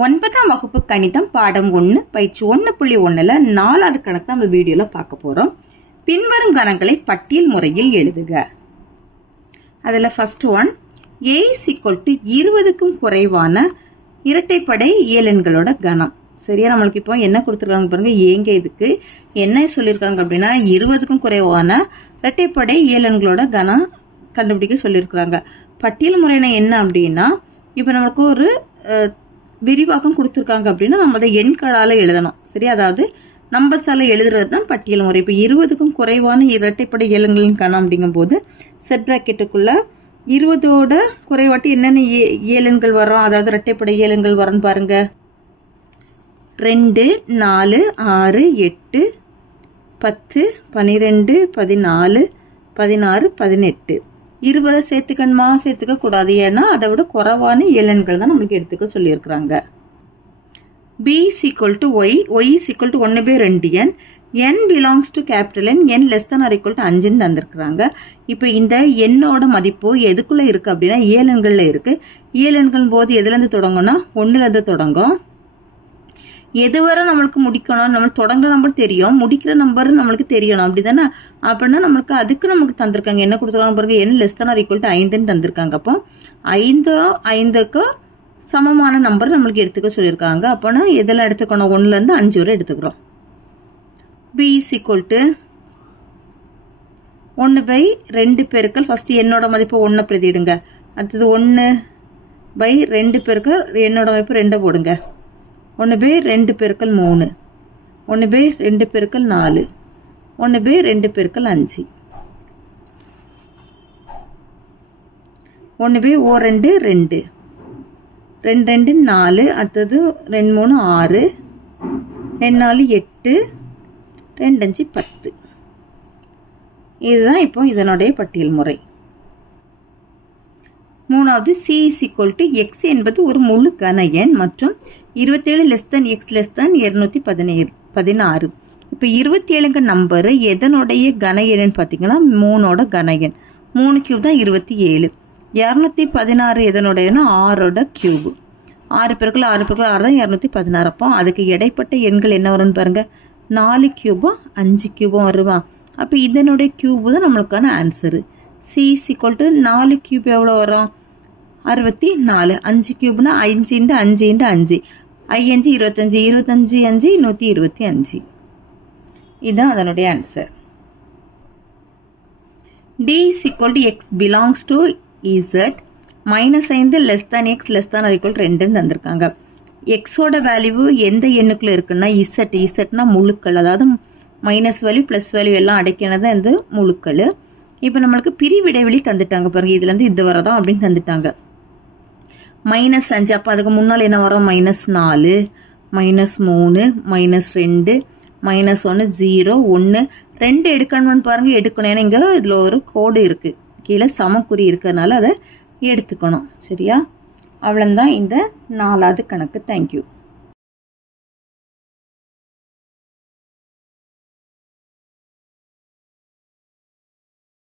9ஆம் வகுப்பு கணிதம் பாடம் 1 பயிற்சி 1.1ல 4வது கணக்கு நம்ம வீடியோல பார்க்க போறோம். பின்வரும் கணங்களை பட்டியல் முறையில் எழுதுக. அதுல ஃபர்ஸ்ட் ஒன், a = 20க்கும் குறைவான இரட்டைப்படை இயலெண்களோட கணம். சரியா, நம்மளுக்கு இப்போ என்ன கொடுத்துருக்காங்க பாருங்க. ஏங்க இதுக்கு என்ன சொல்லியிருக்காங்க அப்படின்னா 20க்கும் குறைவான இரட்டைப்படை இயலெண்களோட கணம் கண்டுபிடிக்க சொல்லியிருக்கிறாங்க. பட்டியல் முறைனா என்ன அப்படின்னா, இப்போ நமக்கு ஒரு விரிவாக்கம் கொடுத்துருக்காங்க அப்படின்னா நம்ம அதை எண்களால எழுதணும். சரி, அதாவது நம்பர்ஸால எழுதுறது தான் பட்டியல் முறை. இப்போ 20க்கும் குறைவான இரட்டைப்படை இயலெண்களின் கணம் அப்படிங்கும் போது செட் பிராக்கெட்டுக்குள்ள 20ஓட குறைவாட்டி என்னென்ன இயலெண்கள் வரும், அதாவது இரட்டைப்படை இயலெண்கள் வரும்னு பாருங்க. 2, 4, 6, 8, 10, 12, 14, 16, 18. 20 சேர்த்துக்கணுமா? சேர்த்துக்க கூடாது. ஏன்னா அதை விட குறைவான இயலெண்கள் தான் நம்மளுக்கு எடுத்துக்க சொல்லியிருக்கிறாங்க. b = y, y = 1/2n, n belongs to capital N, n less than or equal to 5ன்னு தந்திருக்கிறாங்க. இப்போ இந்த எண்ணோட மதிப்பு எதுக்குள்ள இருக்கு அப்படின்னா இயலெண்கள்ல இருக்கு. இயலெண்கள் போது எதுல இருந்து தொடங்கும்னா 1ல இருந்து தொடங்கும். எதுவரை நம்மளுக்கு முடிக்கணும், நம்ம தொடங்குற நம்பர் தெரியும், முடிக்கிற நம்பர் நம்மளுக்கு தெரியணும், அப்படிதானே? அப்படின்னா நம்மளுக்கு அதுக்கு நமக்கு தந்திருக்காங்க. என்ன கொடுத்துருக்காங்க பாருங்க, n less than or equal to 5ன்னு தந்திருக்காங்க. அப்போ 5க்கு சமமான நம்பர் நம்மளுக்கு எடுத்துக்க சொல்லியிருக்காங்க. அப்போனா எதெல்லாம் எடுத்துக்கணும், 1ல இருந்து 5 வரை எடுத்துக்கிறோம். b = 1/2 பெருக்கல் ஃபர்ஸ்ட் என்னோட மதிப்பு 1 பிரதிடுங்க. அடுத்தது 1/2 பெருக்கல் என்னோட மதிப்பு 2 போடுங்க. 1/2 பெருக்கல் 3, 1/2 பெருக்கல் 4, 1/2 பெருக்கல் 5, 1/2 2, 2 4, அடுத்தது 2 3 6, 2 4 8, 2 5 10. இதுதான் இப்போ இதனுடைய பட்டியல் முறை. மூணாவது, c = x என்பது ஒரு முழு கன எண் மற்றும் 27 x < 216. இப்போ 27ங்க நம்பர் எதனுடைய கன எண் பார்த்தீங்கன்னா 3ஓட கன எண். 3 கியூப் தான் 27. 216 எதனுடையனா 6ஓட கியூப். 6 பெருக்கல் 6 பெருக்கல் 6 தான் 216. அப்போ அதுக்கு இடைப்பட்ட எண்கள் என்ன வரும்னு பாருங்க. 4 கியூபும் 5 கியூபும் வருவா. அப்போ இதனுடைய கியூப் தான் நம்மளுக்கான ஆன்சரு. c = 4 கியூப் எவ்வளோ வரும்? 64. 5 கியூப்னா 5 × 5 × 5, 5 25, 25 5 125. இதுதான் அதனுடைய answer. d = x belongs to z -5 less than x less than or equal to 2ன்னு தந்திருக்காங்க. எக்ஸோட வேல்யூ எந்த எண்ணுக்குள்ள இருக்குன்னா இசட்னா முழுக்கள், அதாவது மைனஸ் வேல்யூ பிளஸ் வேல்யூ எல்லாம் அடைக்கினது இந்த முழுக்கள். இப்போ நம்மளுக்கு பிரிவிடைவெளி தந்துட்டாங்க பாருங்க. இதுல இருந்து இது வரதான் அப்படின்னு தந்துட்டாங்க. -5. அப்போ அதுக்கு முன்னால் என்ன வரும்? -4, -3, -2, -1 0 1 2 எடுக்கணும்னு பாருங்க. எடுக்கணும், ஏன்னா இங்க இதுல ஒரு கோடு இருக்கு, கீழே சமக்குறி இருக்கிறதுனால அதை எடுத்துக்கணும். சரியா, அவ்வளவுதான் இந்த 4வது கணக்கு. தேங்க்யூ.